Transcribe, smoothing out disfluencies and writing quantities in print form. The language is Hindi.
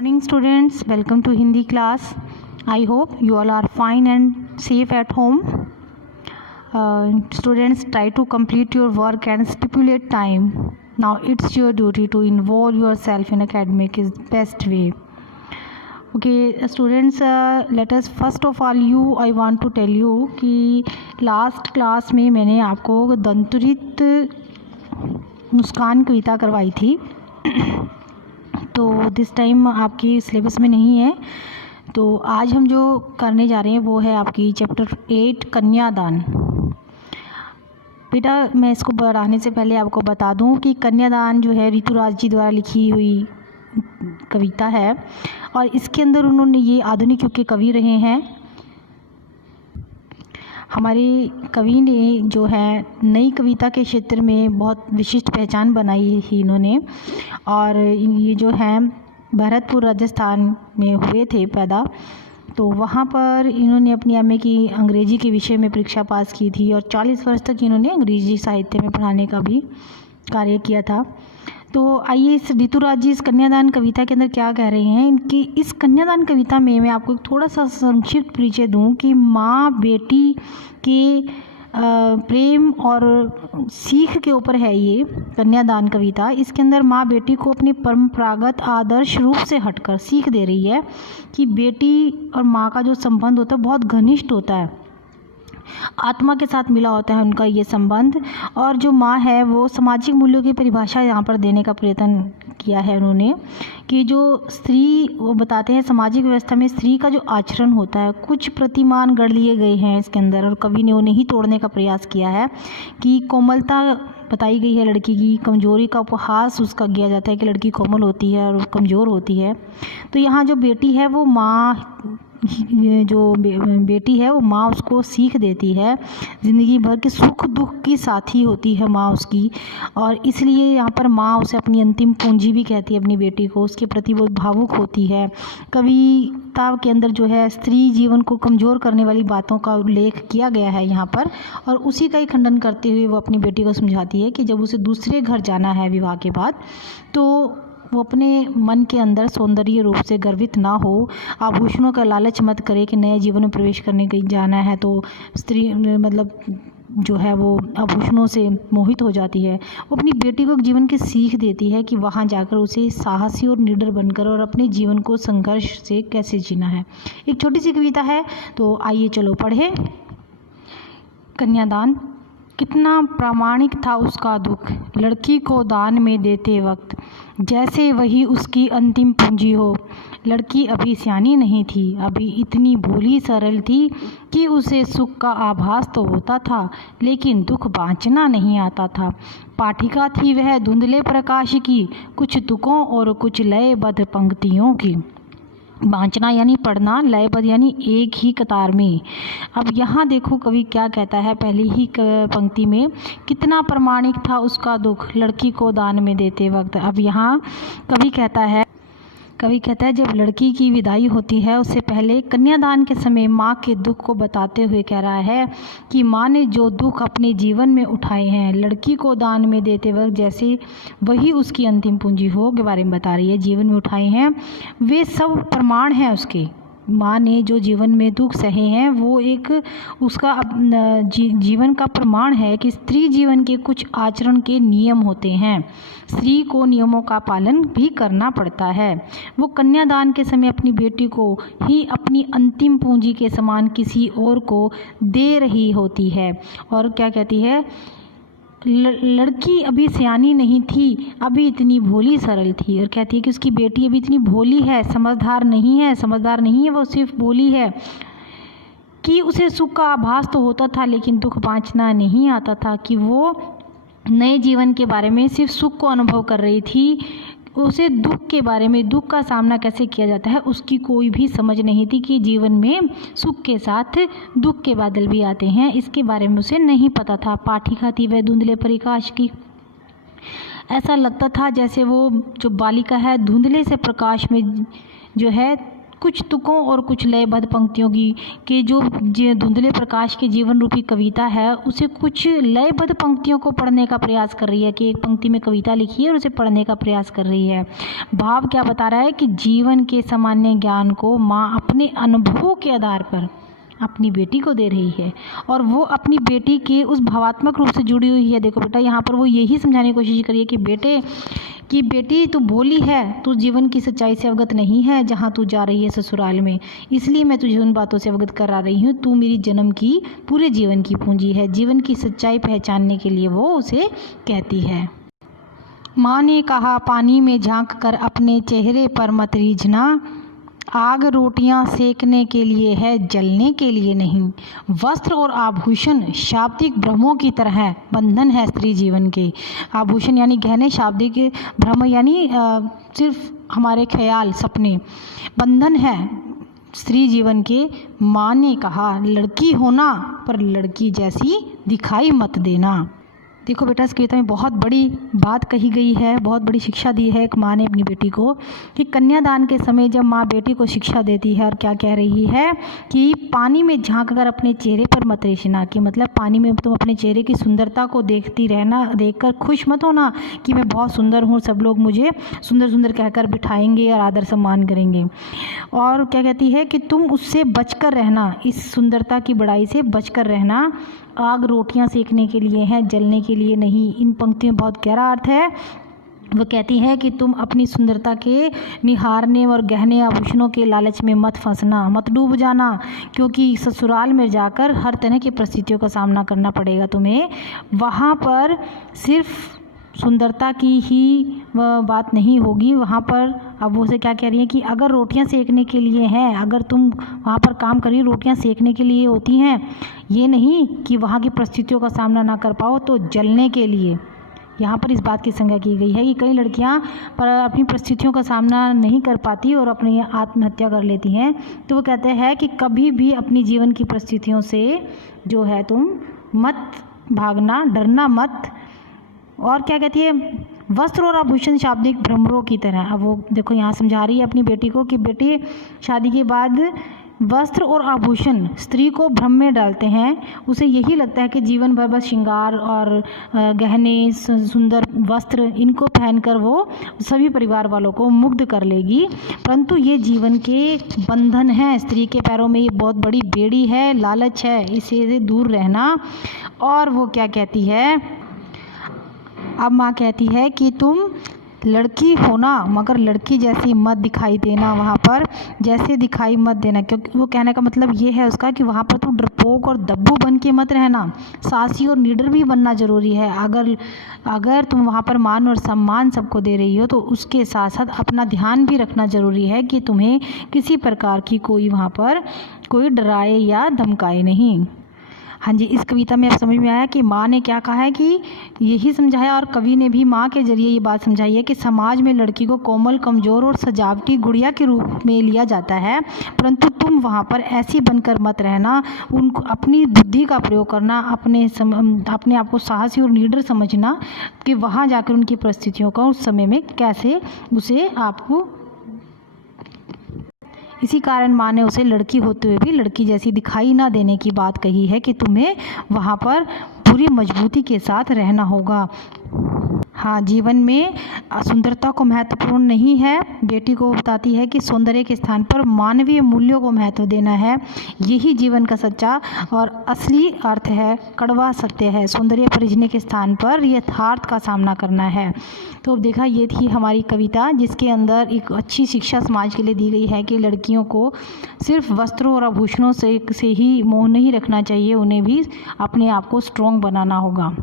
Morning students, welcome to Hindi class. I hope you all are fine and safe at home. Students, try to complete your work and stipulate time. Now it's your duty to involve yourself in academic is best way. Okay students, let us first of all I want to tell you कि last class में मैंने आपको दंतुरित मुस्कान कविता करवाई थी, तो दिस टाइम आपकी सिलेबस में नहीं है। तो आज हम जो करने जा रहे हैं वो है आपकी चैप्टर 8 कन्यादान। बेटा मैं इसको बढ़ाने से पहले आपको बता दूं कि कन्यादान जो है ऋतुराज जी द्वारा लिखी हुई कविता है और इसके अंदर उन्होंने ये आधुनिक युग के कवि रहे हैं। हमारे कवि ने जो है नई कविता के क्षेत्र में बहुत विशिष्ट पहचान बनाई है इन्होंने, और ये जो है भरतपुर राजस्थान में हुए थे पैदा। तो वहाँ पर इन्होंने अपनी एमए की अंग्रेजी के विषय में परीक्षा पास की थी और 40 वर्ष तक इन्होंने अंग्रेजी साहित्य में पढ़ाने का भी कार्य किया था। तो आइए इस ऋतुराज जी इस कन्यादान कविता के अंदर क्या कह रहे हैं। इनकी इस कन्यादान कविता में मैं आपको थोड़ा सा संक्षिप्त परिचय दूं कि माँ बेटी के प्रेम और सीख के ऊपर है ये कन्यादान कविता। इसके अंदर माँ बेटी को अपने परंपरागत आदर्श रूप से हटकर सीख दे रही है कि बेटी और माँ का जो संबंध होता है बहुत घनिष्ठ होता है, आत्मा के साथ मिला होता है उनका ये संबंध। और जो माँ है वो सामाजिक मूल्यों की परिभाषा यहाँ पर देने का प्रयत्न किया है उन्होंने कि जो स्त्री, वो बताते हैं सामाजिक व्यवस्था में स्त्री का जो आचरण होता है कुछ प्रतिमान गढ़ लिए गए हैं इसके अंदर, और कवि ने उन्हें ही तोड़ने का प्रयास किया है कि कोमलता बताई गई है लड़की की, कमजोरी का उपहास उसका किया जाता है कि लड़की कोमल होती है और कमज़ोर होती है। तो यहाँ जो बेटी है वो माँ, जो बेटी है वो माँ उसको सीख देती है, ज़िंदगी भर के सुख दुख की साथी होती है माँ उसकी, और इसलिए यहाँ पर माँ उसे अपनी अंतिम पूंजी भी कहती है अपनी बेटी को, उसके प्रति वो भावुक होती है। कविता के अंदर जो है स्त्री जीवन को कमज़ोर करने वाली बातों का उल्लेख किया गया है यहाँ पर, और उसी का ही खंडन करते हुए वो अपनी बेटी को समझाती है कि जब उसे दूसरे घर जाना है विवाह के बाद, तो वो अपने मन के अंदर सौंदर्य रूप से गर्वित ना हो, आभूषणों का लालच मत करे कि नए जीवन में प्रवेश करने के जाना है तो स्त्री मतलब जो है वो आभूषणों से मोहित हो जाती है। वो अपनी बेटी को जीवन की सीख देती है कि वहाँ जाकर उसे साहसी और निडर बनकर और अपने जीवन को संघर्ष से कैसे जीना है। एक छोटी सी कविता है, तो आइए चलो पढ़े। कन्यादान। कितना प्रामाणिक था उसका दुख लड़की को दान में देते वक्त, जैसे वही उसकी अंतिम पूंजी हो। लड़की अभी सियानी नहीं थी, अभी इतनी भोली सरल थी कि उसे सुख का आभास तो होता था लेकिन दुख बाँचना नहीं आता था। पाठिका थी वह धुंधले प्रकाश की, कुछ तुकों और कुछ लयबद्ध पंक्तियों की। बाँचना यानी पढ़ना, लयबद्ध यानी एक ही कतार में। अब यहाँ देखो कवि क्या कहता है पहली ही पंक्ति में, कितना प्रामाणिक था उसका दुख लड़की को दान में देते वक्त। अब यहाँ कवि कहता है जब लड़की की विदाई होती है उससे पहले कन्यादान के समय माँ के दुख को बताते हुए कह रहा है कि माँ ने जो दुख अपने जीवन में उठाए हैं लड़की को दान में देते वक्त जैसे वही उसकी अंतिम पूंजी हो के बारे में बता रही है। जीवन में उठाए हैं वे सब प्रमाण हैं उसके, माँ ने जो जीवन में दुख सहे हैं वो एक उसका जीवन का प्रमाण है कि स्त्री जीवन के कुछ आचरण के नियम होते हैं, स्त्री को नियमों का पालन भी करना पड़ता है। वो कन्यादान के समय अपनी बेटी को ही अपनी अंतिम पूंजी के समान किसी और को दे रही होती है। और क्या कहती है, लड़की अभी सियानी नहीं थी, अभी इतनी भोली सरल थी। और कहती है कि उसकी बेटी अभी इतनी भोली है, समझदार नहीं है, वो सिर्फ भोली है कि उसे सुख का आभास तो होता था लेकिन दुख बाँचना नहीं आता था, कि वो नए जीवन के बारे में सिर्फ सुख को अनुभव कर रही थी, उसे दुख के बारे में, दुख का सामना कैसे किया जाता है उसकी कोई भी समझ नहीं थी कि जीवन में सुख के साथ दुख के बादल भी आते हैं, इसके बारे में उसे नहीं पता था। पाठिका थी वह धुंधले प्रकाश की, ऐसा लगता था जैसे वो जो बालिका है धुंधले से प्रकाश में जो है कुछ तुकों और कुछ लयबद्ध पंक्तियों की के जो धुंधले प्रकाश के जीवन रूपी कविता है उसे कुछ लयबद्ध पंक्तियों को पढ़ने का प्रयास कर रही है कि एक पंक्ति में कविता लिखी है और उसे पढ़ने का प्रयास कर रही है। भाव क्या बता रहा है कि जीवन के सामान्य ज्ञान को माँ अपने अनुभवों के आधार पर अपनी बेटी को दे रही है और वो अपनी बेटी के उस भावात्मक रूप से जुड़ी हुई है। देखो बेटा, यहाँ पर वो यही समझाने की कोशिश करिए कि बेटी तू भोली है, तू जीवन की सच्चाई से अवगत नहीं है जहाँ तू जा रही है ससुराल में, इसलिए मैं तुझे उन बातों से अवगत करा रही हूँ। तू मेरी जन्म की पूरे जीवन की पूंजी है। जीवन की सच्चाई पहचानने के लिए वो उसे कहती है। माँ ने कहा, पानी में झांक कर अपने चेहरे पर मत रीझना। आग रोटियां सेकने के लिए है, जलने के लिए नहीं। वस्त्र और आभूषण शाब्दिक भ्रमों की तरह बंधन है स्त्री जीवन के। आभूषण यानी गहने, शाब्दिक भ्रम यानी सिर्फ हमारे ख्याल, सपने। बंधन है स्त्री जीवन के। माँ ने कहा, लड़की होना पर लड़की जैसी दिखाई मत देना। देखो बेटा, इस कविता में बहुत बड़ी बात कही गई है, बहुत बड़ी शिक्षा दी है एक माँ ने अपनी बेटी को कि कन्यादान के समय जब माँ बेटी को शिक्षा देती है और क्या कह रही है कि पानी में झांक कर अपने चेहरे पर मत रेशना, कि मतलब पानी में तुम अपने चेहरे की सुंदरता को देखती रहना, देखकर खुश मत होना कि मैं बहुत सुंदर हूँ, सब लोग मुझे सुंदर सुंदर कहकर बिठाएंगे और आदर सम्मान करेंगे। और क्या कहती है कि तुम उससे बचकर रहना, इस सुंदरता की बड़ाई से बचकर रहना। आग रोटियां सेकने के लिए है, जलने के लिए नहीं। इन पंक्तियों में बहुत गहरा अर्थ है। वो कहती है कि तुम अपनी सुंदरता के निहारने और गहने आभूषणों के लालच में मत फंसना, मत डूब जाना, क्योंकि ससुराल में जाकर हर तरह की परिस्थितियों का सामना करना पड़ेगा तुम्हें। वहाँ पर सिर्फ सुंदरता की ही बात नहीं होगी, वहाँ पर अब वो से क्या कह रही है कि अगर रोटियां सेकने के लिए हैं, अगर तुम वहाँ पर काम करिए, रोटियां सेकने के लिए होती हैं, ये नहीं कि वहाँ की परिस्थितियों का सामना ना कर पाओ, तो जलने के लिए। यहाँ पर इस बात की संज्ञा की गई है कि कई लड़कियाँ पर अपनी परिस्थितियों का सामना नहीं कर पाती और अपनी आत्महत्या कर लेती हैं। तो वो कहते हैं कि कभी भी अपनी जीवन की परिस्थितियों से जो है तुम मत भागना, डरना मत। और क्या कहती है, वस्त्र और आभूषण शाब्दिक भ्रमरों की तरह। अब वो देखो यहाँ समझा रही है अपनी बेटी को कि बेटी, शादी के बाद वस्त्र और आभूषण स्त्री को भ्रम में डालते हैं। उसे यही लगता है कि जीवन भर बस श्रृंगार और गहने, सुंदर वस्त्र, इनको पहनकर वो सभी परिवार वालों को मुग्ध कर लेगी, परंतु ये जीवन के बंधन हैं। स्त्री के पैरों में ये बहुत बड़ी बेड़ी है, लालच है, इसे दूर रहना। और वो क्या कहती है, अब माँ कहती है कि तुम लड़की होना मगर लड़की जैसी मत दिखाई देना, वहाँ पर जैसे दिखाई मत देना, क्योंकि वो कहने का मतलब ये है उसका कि वहाँ पर तुम डरपोक और दब्बू बन के मत रहना, साहसी और निडर भी बनना ज़रूरी है। अगर तुम वहाँ पर मान और सम्मान सबको दे रही हो तो उसके साथ साथ अपना ध्यान भी रखना ज़रूरी है कि तुम्हें किसी प्रकार की कोई वहाँ पर कोई डराए या धमकाए नहीं। हाँ जी, इस कविता में अब समझ में आया कि माँ ने क्या कहा है, कि यही समझाया और कवि ने भी माँ के जरिए ये बात समझाई है कि समाज में लड़की को कोमल, कमज़ोर और सजावटी गुड़िया के रूप में लिया जाता है, परंतु तुम वहाँ पर ऐसी बनकर मत रहना। उनको अपनी बुद्धि का प्रयोग करना, अपने आप को साहसी और निडर समझना कि वहाँ जाकर उनकी परिस्थितियों का उस समय में कैसे उसे आपको। इसी कारण माँ ने उसे लड़की होते हुए भी लड़की जैसी दिखाई ना देने की बात कही है कि तुम्हें वहाँ पर पूरी मजबूती के साथ रहना होगा। हाँ, जीवन में सुंदरता को महत्वपूर्ण नहीं है। बेटी को बताती है कि सौंदर्य के स्थान पर मानवीय मूल्यों को महत्व देना है, यही जीवन का सच्चा और असली अर्थ है, कड़वा सत्य है। सौंदर्य परिजने के स्थान पर यथार्थ का सामना करना है। तो अब देखा, ये थी हमारी कविता जिसके अंदर एक अच्छी शिक्षा समाज के लिए दी गई है कि लड़कियों को सिर्फ वस्त्रों और आभूषणों से ही मोह नहीं रखना चाहिए, उन्हें भी अपने आप को स्ट्रॉन्ग बनाना होगा।